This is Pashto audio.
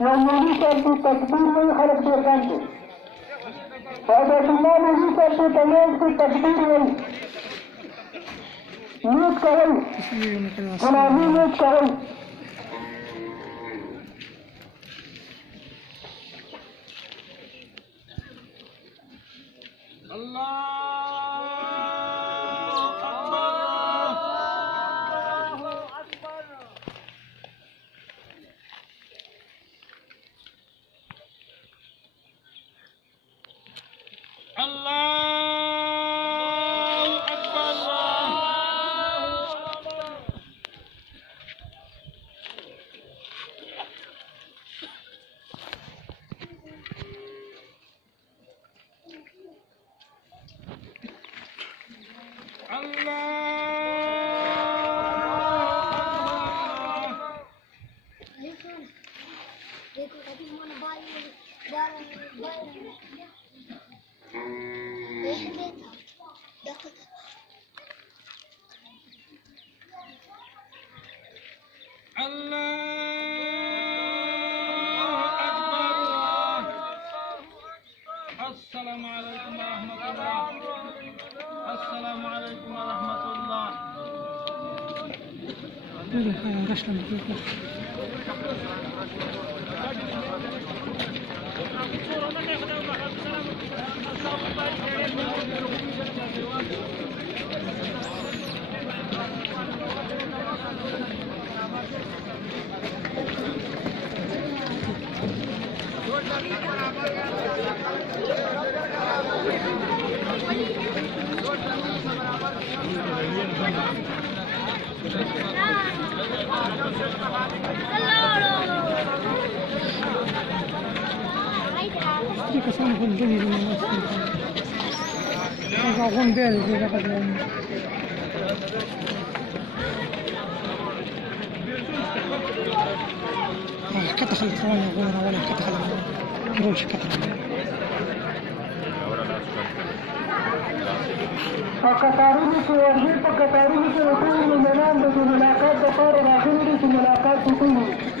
والنبي صاحب تکبیر وایي خلک ډېر ګڼ دي. حضرت الله نبي صاحب ته تمام کې تکبیر وایي. نیت کوئ غلامي نیت کوئ. السلام عليكم ورحمة الله. السلام عليكم ورحمة الله. Fica só no fundo dele, mas algum deles já vai fazer. كتخل ثواني غورة ولا كتخل روش كتخل. فقطارونو کې ورځي په قطارونو کې ټول مومنان د ملاقات لپاره راغلي دي چې ملاقات وکړي.